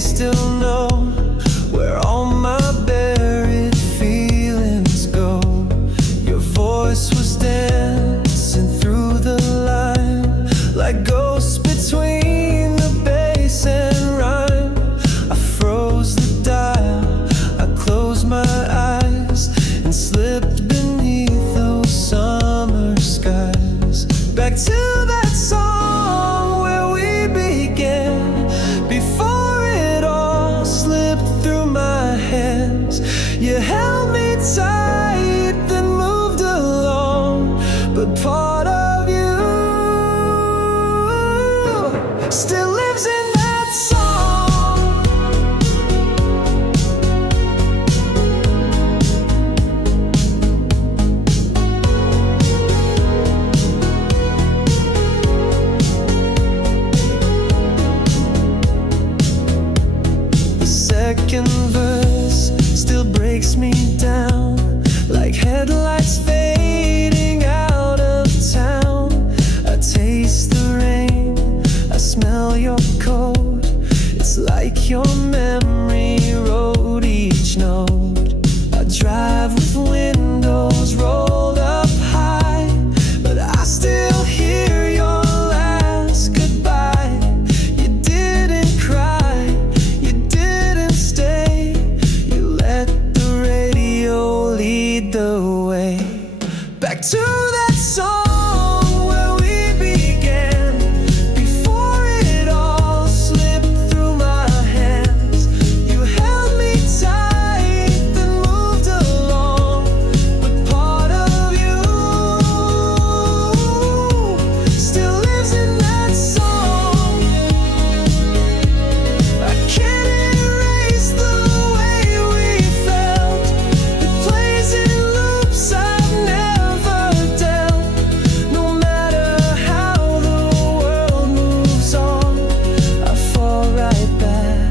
still know where all my buried feelings go. Your voice was dancing through the line like ghosts between the bass and rhyme. I froze the dial, I closed my eyes and slipped beneath those summer skies. Back to that song where we began, before it all slipped through my hands. You held me tight, then moved along, but part of you still lives in that song. The second verse still breaks me down like headlights fading out of town. I taste the rain, I smell your coat. It's like your memory wrote each note. I drive with windows rolled up high, but I still hear your last goodbye. You didn't cry, you didn't stay. You let the radio lead the way. Back to that song where we began, before it all slipped through my hands. You held me tight, then moved along, but part of you still lives in that song. I can't erase the way we felt. It plays in loops I've never dealt. No matter how the world moves on, I fall right back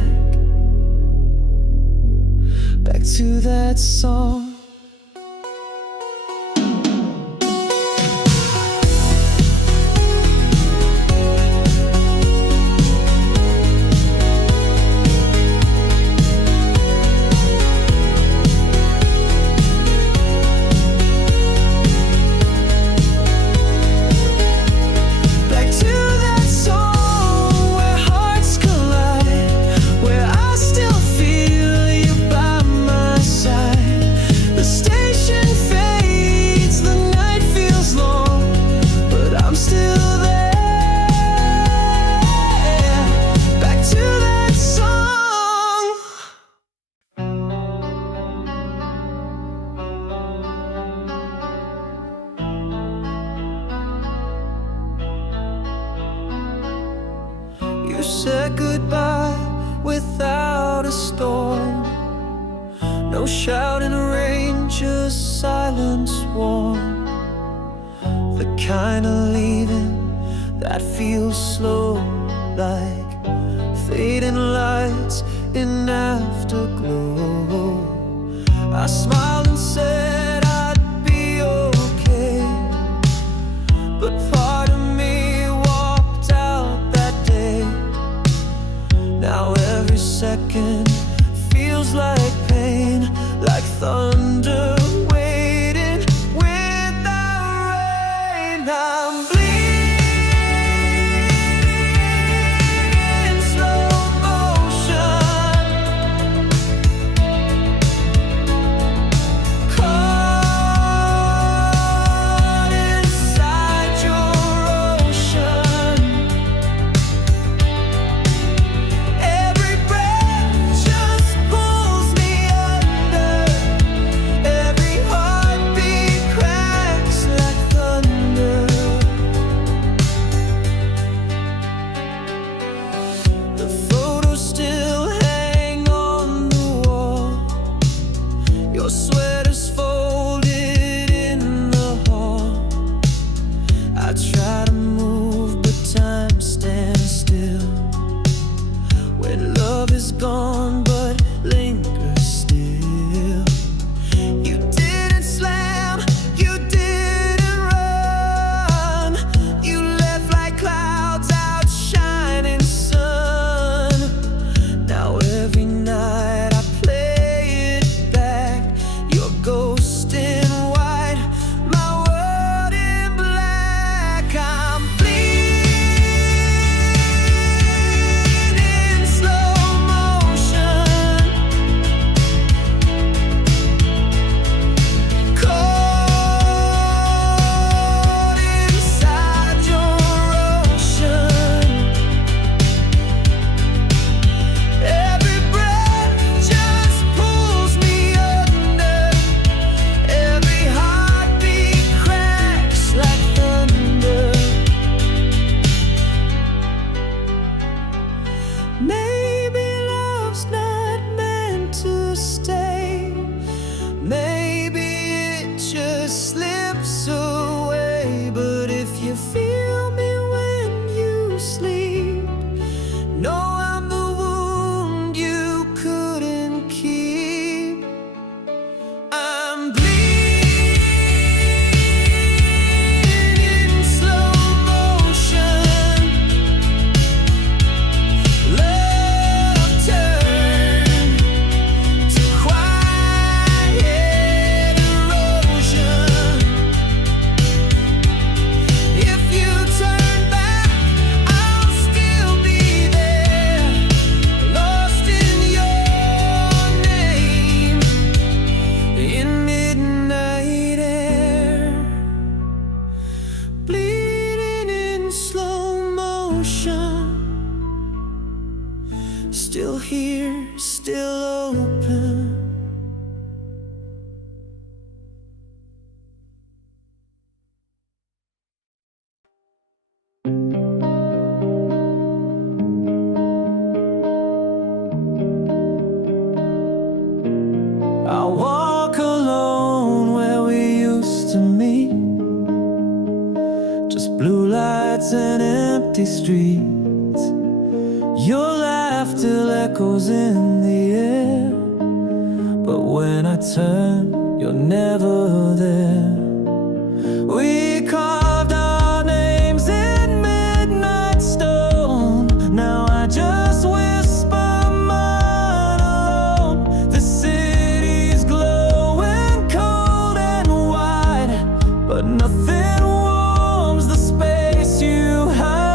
to that song. Back to that song where hearts collide, where I still feel you by my side. The station fades, the night feels long, but I'm still there. Back to that song. You said goodbye without a storm. No shouting rain, just silence warm. The kind of leaving that feels slow, like fading lights in afterglow. I smiled and said I'd be okay, but part of me walked out that day. Now every second feels like pain, like thunder waiting without rain. I'm bleeding in slow motion, caught inside your ocean. Every breath just pulls me under, every heartbeat cracks like thunder. The photos still hang on the wall, your sweater's folded in the hall. I try to move, but time stands still. When love is gone, but lingers still. You didn't slam, you didn't run. You left like clouds outshining sun. Now still here, still open. I walk alone where we used to meet, just blue lights and empty streets. Your laughter echoes in the air, but when I turn, you're never there. We carved our names in midnight stone. Now I just whisper mine alone. The city's glowing cold and wide, but nothing warms the space you hide.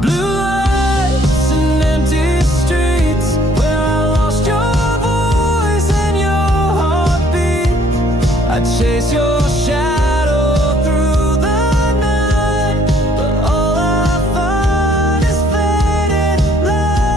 Blue lights and empty streets, where I lost your voice and your heartbeat. I chase your shadow through the night, but all I find is faded light.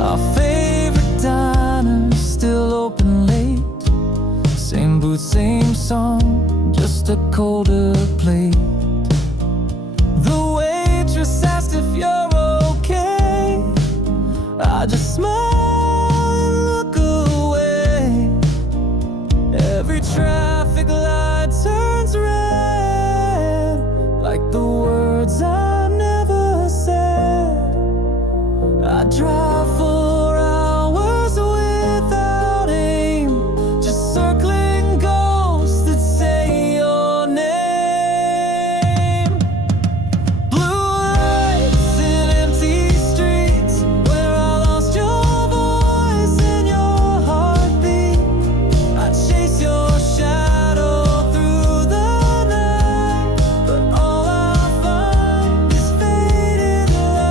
Our favorite diner still open late. Same booth, same song, just a colder plate. The waitress asked if you're okay. I just smile and look away. Every traffic light turns red, like the words I never said. I drive for hours without aim, just circling ghosts that say your name. Blue lights in empty streets, where I lost your voice and your heartbeat. I chase your shadow through the night, but all I find is faded light.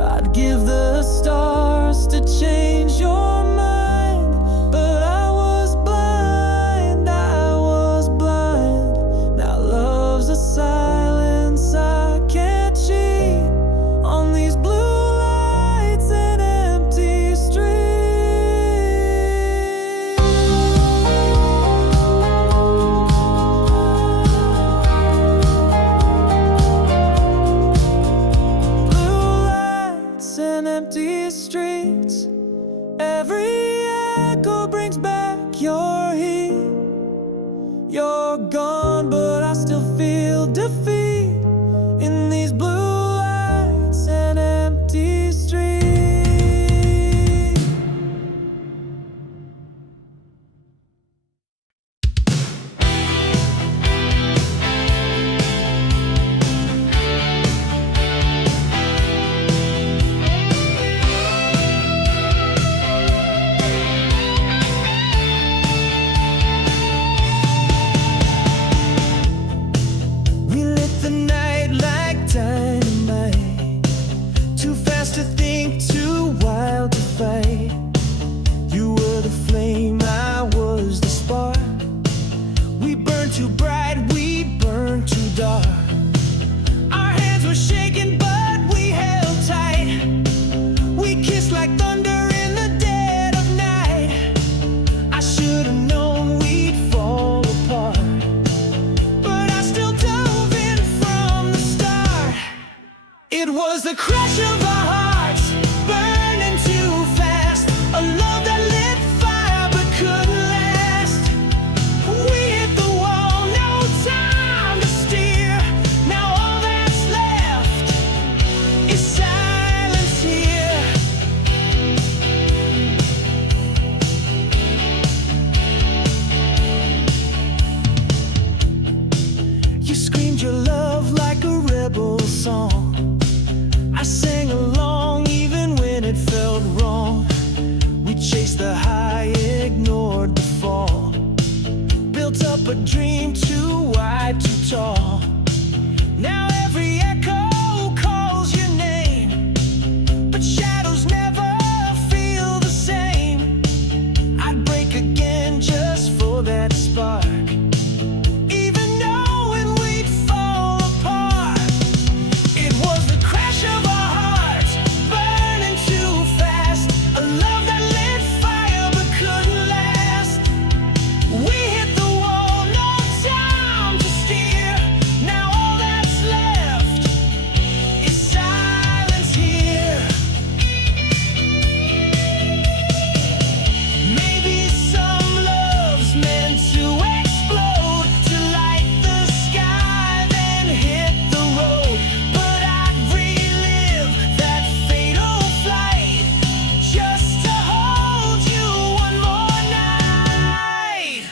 I'd give the stars to change your mind, but I was blind, I was blind. Now love's a silence I can't cheat on these blue lights and empty streets. Blue lights and empty streets, every echo brings back your heat. You're gone, but I still feel defeat in these blue lights and empty streets. We lit the night like dynamite, too fast to think, too wild to fight. You were the flame, I was the spark. We burned too bright, we burned too dark. Our hands were shaking, but we held tight. We kissed like thunder in the dead of night. I should've known we'd fall apart, but I still dove in from the start. It was the crash of our hearts, burning too fast. A love that lit fire but couldn't last. We hit the wall, no time to steer. Now all that's left is silence here. You screamed your love like a rebel song. I sang along even when it felt wrong. We chased the high, ignored the fall. Built built up a dream too wide, too tall. Now every echo calls your name, but shadows never feel the same. I'd break again just for that spark, even knowing we'd fall apart. It was the crash of our hearts, burning too fast, a love that lit fire but couldn't last. We hit the wall, no time to steer. Now all that's left is silence here. Maybe some love's meant to explode, to light the sky, then hit the road. But I'd relive that fatal flight just to hold you one more night.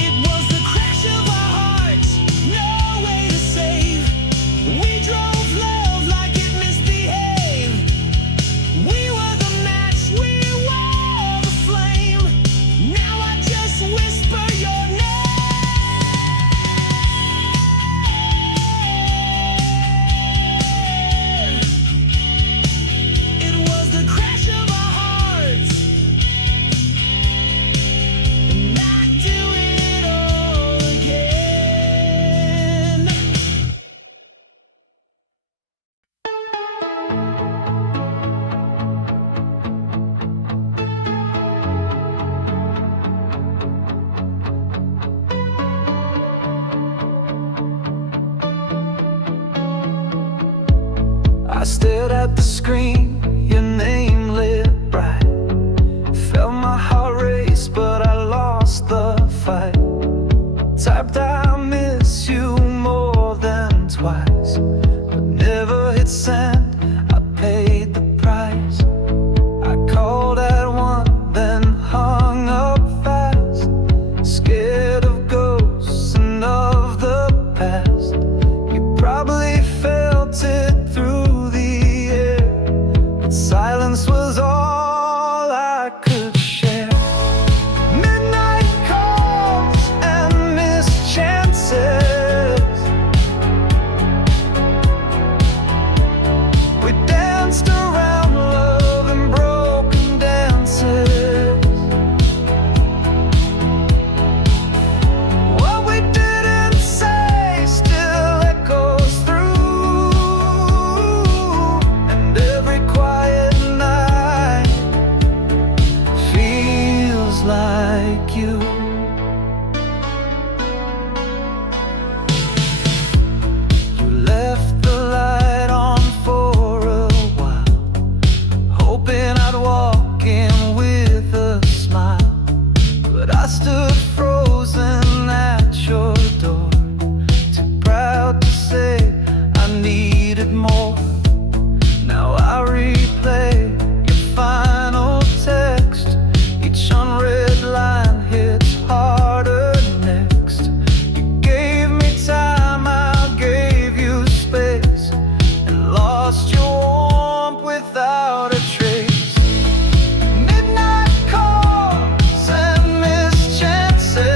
It was the crash of our hearts, no way to save. We drove love like it misbehaved. We were the match, we were the flame. Now I just whisper your name. It was the crash of our hearts, and I'd do it all again. I stared at the screen, your name lit bright. Felt my heart race, but I lost the fight. Typed I miss you more than twice, but never hit send. I paid the price. I called at one, then hung up fast. Scared of ghosts and of the past. You probably felt it through the air, but silence was all I could share. Midnight calls and missed chances. We danced around love in broken dances. What we didn't say still echoes through, and every quiet night feels like you. You left the light on for a while, hoping I'd walk in with a smile. But I stood frozen at your door, too proud to say I needed more. Now I replay your final text. Each unread line hits harder next. You gave me time, I gave you space, and lost your warmth without a trace. Midnight calls and missed chances.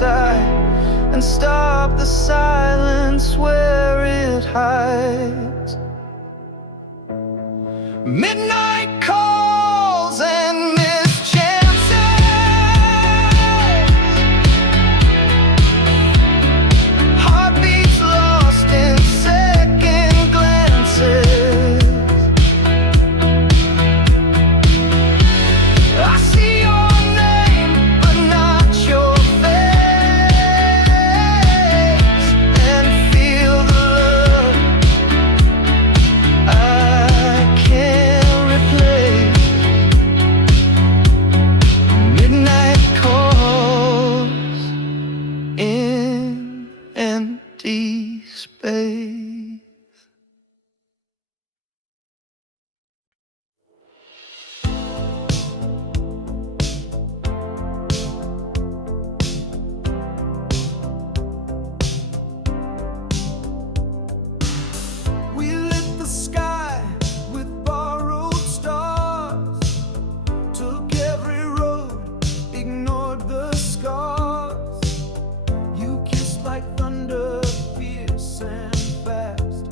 inside and stop the silence where it hides. Midnight calls and missed chances, heartbeats lost in second glances. I see your name but not your face, and feel the love I can't replace. Midnight calls in empty space. We lit the sky with borrowed stars, took every road, ignored the scars. You kissed like thunder, fierce and fast,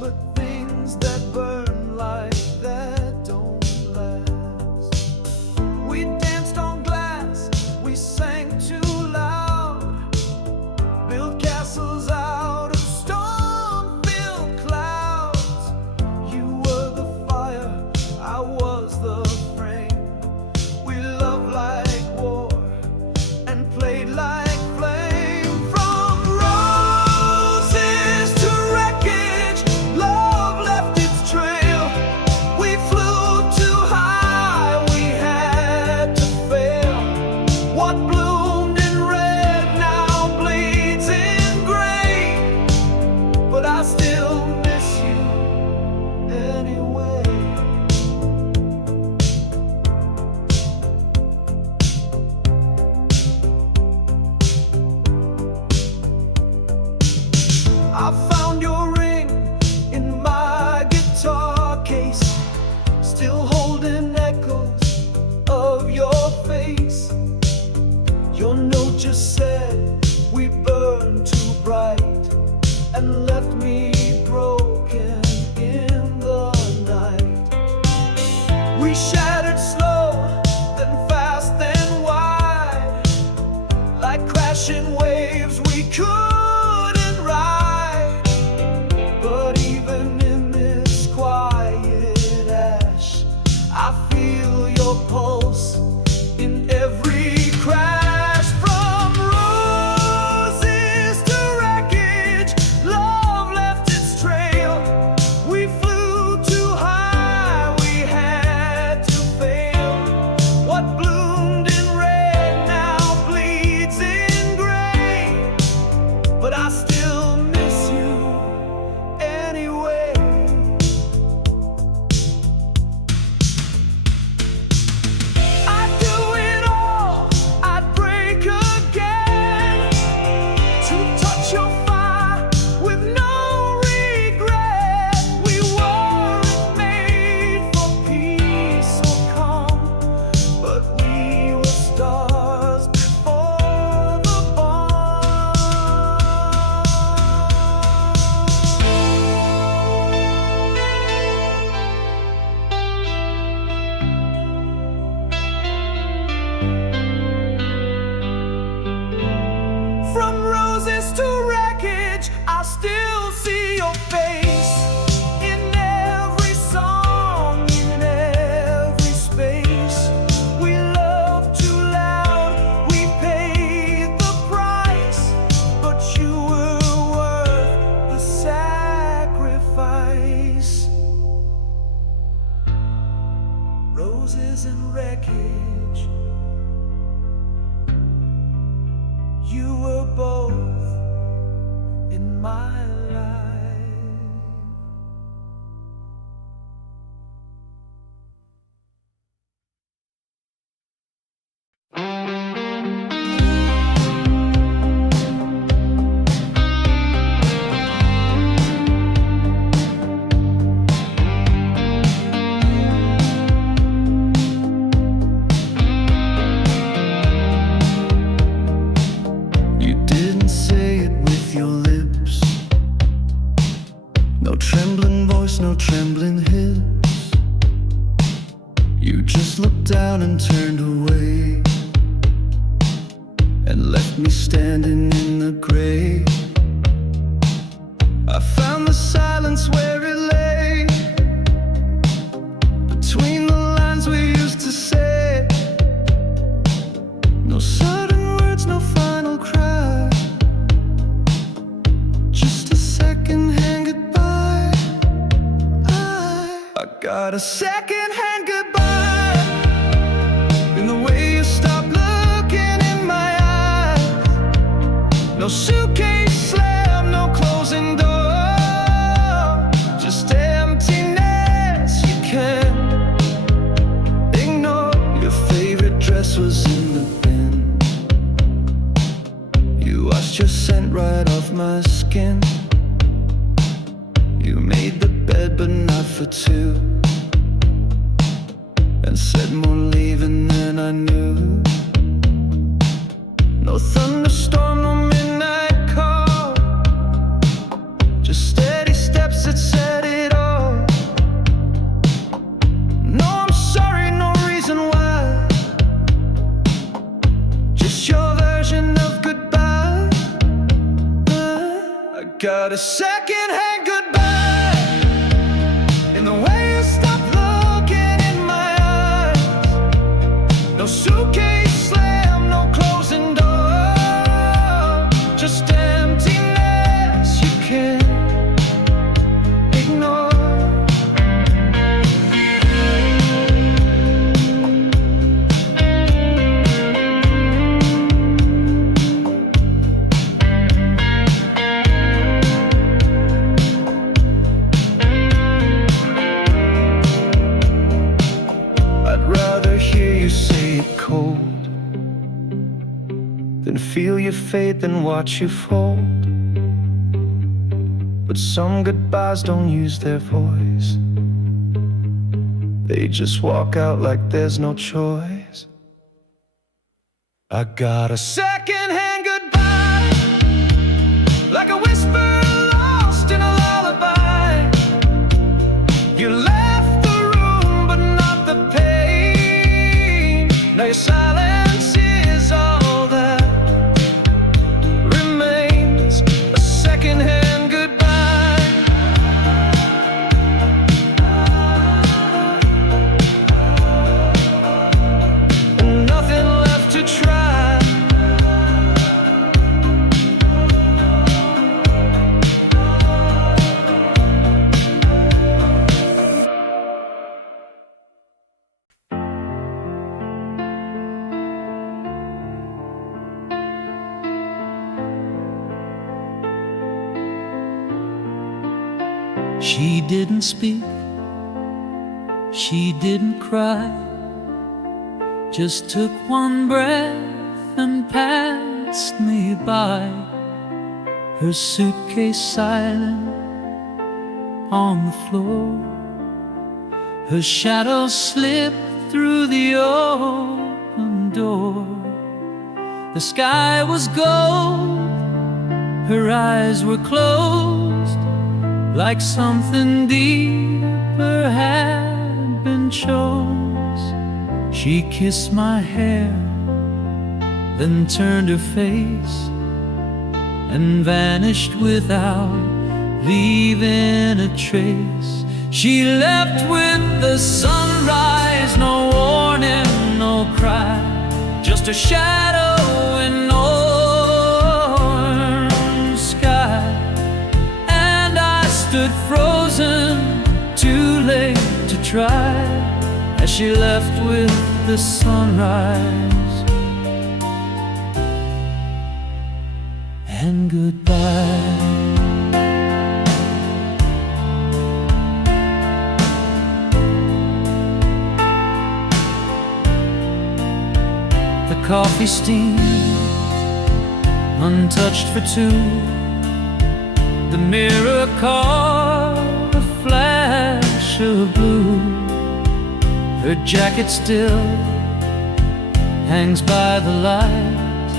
but things that burn like that don't last. We danced on glass, we sang too loud, built castles out of storm-filled clouds. You were the fire, I was the frame. We loved like war and played like flame. From roses to wreckage, love left its trail. We flew too high, we had to fail. What bloomed in red now bleeds in gray, but I still miss you anyway. I found your ring in my guitar case, still holding echoes of your face. Your note just said we burned too bright and left me broken in the night. We shattered slow, then fast, then wide, like crashing waves we couldn't ride. But even in this quiet ash, I feel your pulse in every crash. From roses to wreckage, love left its trail. We flew too high, we had to fail. What bloomed in red now bleeds in gray, but me standing in the grave. I found the silence where it lay, between the lines we used to say. No sudden words, no final cry, just a secondhand goodbye. I got a secondhand goodbye in the way you stop looking in my eyes. No suitcase slam, no closing door, just emptiness you can't ignore. Your favorite dress was in the bin. You washed your scent right off my skin. You made the bed but not for two, and said more leaving than I knew. No thunderstorm, no midnight call, just steady steps that said it all. No, I'm sorry, no reason why, just your version of goodbye. I got a secondhand goodbye in the way you stop looking in my eyes. No suitcase slam, no closing door, just emptiness you can't ignore. I'd rather hear you say it cold than feel your fate, than watch you fold. But some goodbyes don't use their voice, they just walk out like there's no choice. I got a secondhand goodbye, like a whisper lost in a lullaby. You left the room but not the pain. Now your silence is all that remains, a secondhand goodbye. And nothing left to try. She didn't speak, she didn't cry, just took one breath and passed me by. Her suitcase silent on the floor, her shadow slipped through the open door. The sky was gold, her eyes were closed, like something deeper had been chose. She kissed my hair, then turned her face and vanished without leaving a trace. She left with the sunrise, no warning, no cry, just a shadow in orange sky. And I stood frozen, too late to try, as she left with the sunrise and goodbye. The coffee steam, untouched for two, the mirror caught a flash of blue. Her jacket still hangs by the light,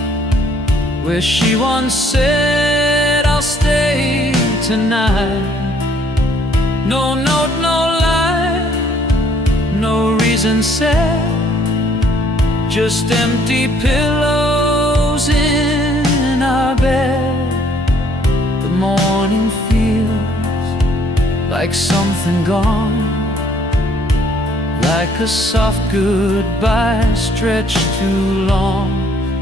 where she once said, "I'll stay tonight." No note, no lie, no reason said, just empty pillows in like something gone, like a soft goodbye stretched too long.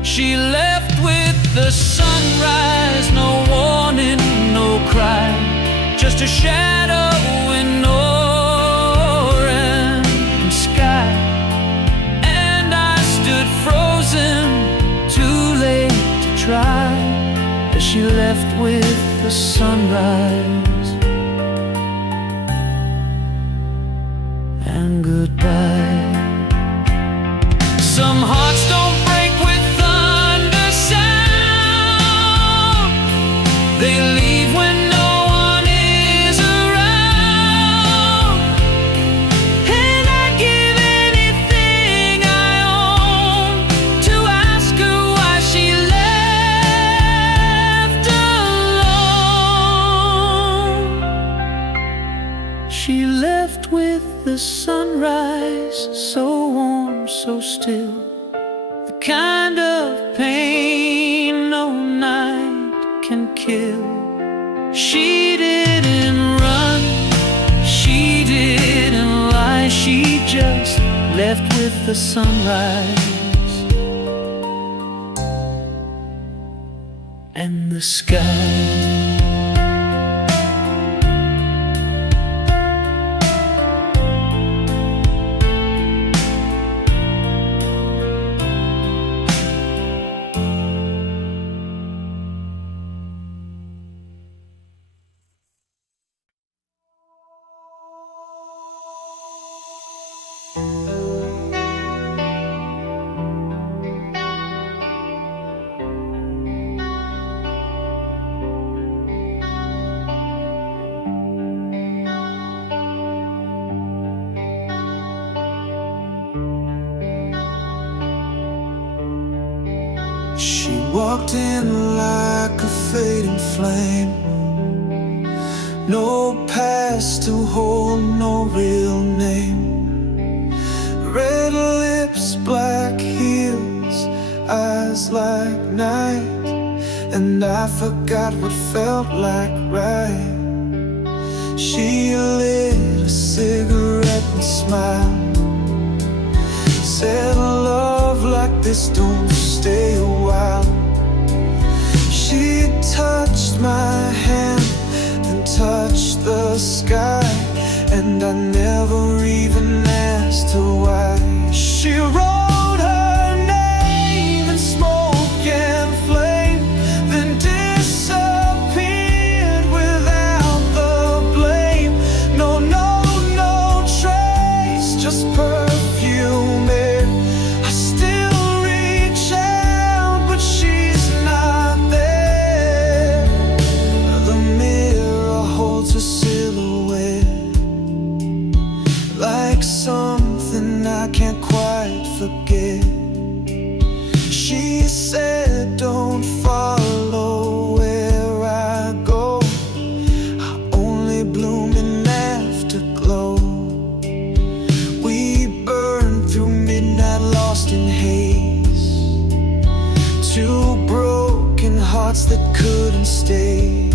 She left with the sunrise, no warning, no cry, just a shadow in orange sky. And I stood frozen, too late to try, as she left with the sunrise and goodbye. Some hearts don't break with thunder sound, they leave when no one is around. And I'd give anything I own to ask her why she left alone. She left with the sunrise, so warm, so still, the kind of pain no night can kill. She didn't run, she didn't lie, she just left with the sunrise and the sky. She walked in like a fading flame, no past to hold, no real name. Red lips, black heels, eyes like night, and I forgot what felt like right. She lit a cigarette and smiled, said love like this don't stay a while. She touched my hand, then touched the sky, and I never even asked her why. She wrote her name in smoke and flame, then disappeared without the blame. No, no, no trace, just perfume air. I still reach out, but she's not there. The mirror holds a silhouette, like something I can't quite forget. She said, don't follow where I go, I only bloom in afterglow. We burned through midnight, lost in haze, two broken hearts that couldn't stay.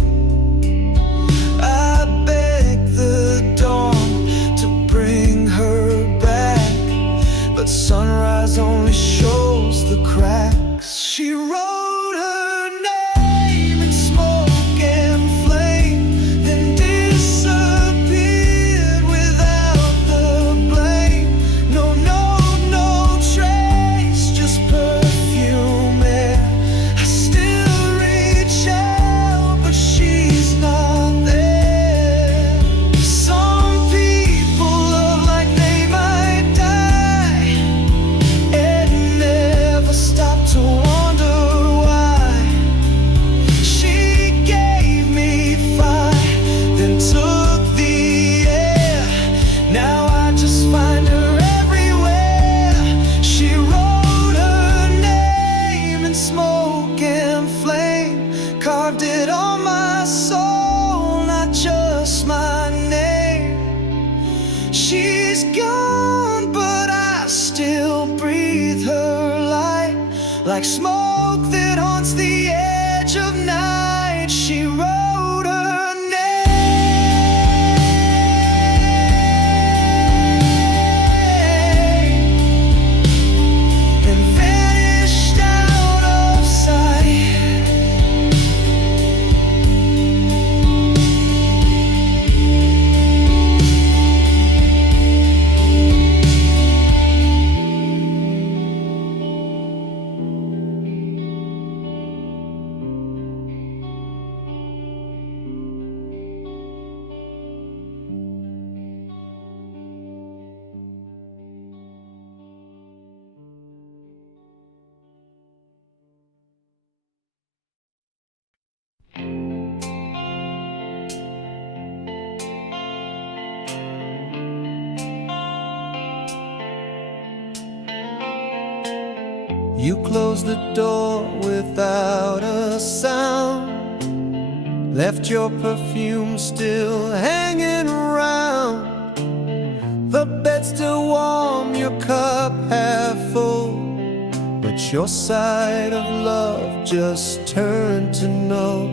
I begged the dawn to bring her back, but sunrise only shows the cracks. She wrote her name in smoke and flame, then disappeared without the blame. No, no, no trace, just perfume air. I still reach out, but she's not there. Some people love like they might die, and never stop to wonder why. She gave me fire, then took the air. Now I just find her everywhere. She wrote her name in smoke and flame, carved it on my soul, not just my name. She's gone, but I still breathe her light, like smoke that haunts the edge of night. She wrote her name. You closed the door without a sound, left your perfume still hanging around. The bed still warm, your cup half full, but your side of love just turned to no.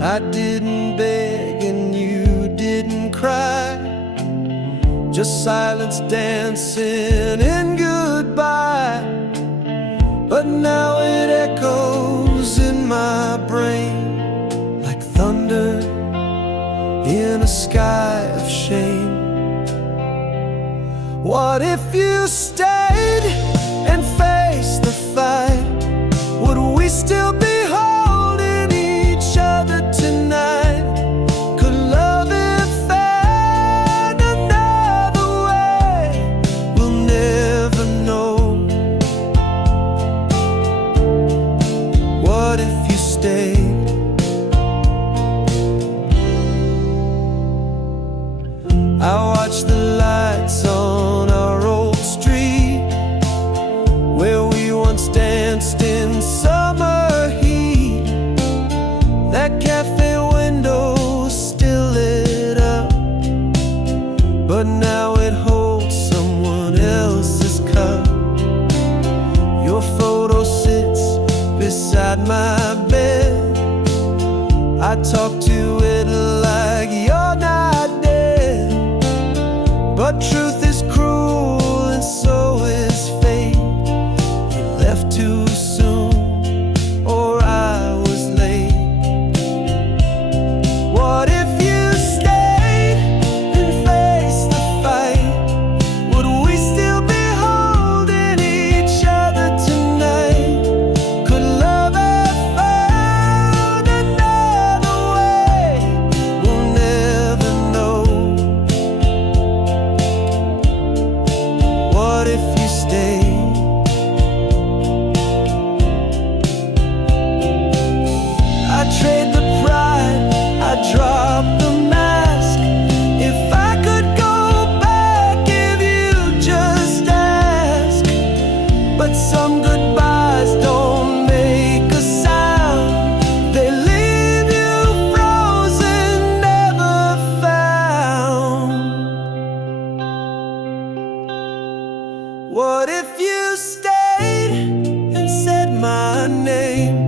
I didn't beg and you didn't cry, just silence dancing in goodbye. But now it echoes in my brain like thunder in a sky of shame. What if you stayed and faced the fight? Would we still be holding each other tonight? Could love have found another way? We'll never know. What if you stayed? I watch the lights on our old street, where we once danced in summer heat. That cafe window still lit up, but now it holds someone else's cup. Your photo sits beside my bed. I talk to it like you're not dead. But truth is cruel and so is fate. You left too soon, or I was late. What if you stayed and faced the fight? Would we still be holding each other tonight? Could love have found another way? We'll never know. What if you stayed? I trade the pride, I drop the mask. If I could go back, if you just ask. But some goodbyes don't make a sound. They leave you frozen, never found. What if you stayed and said my name?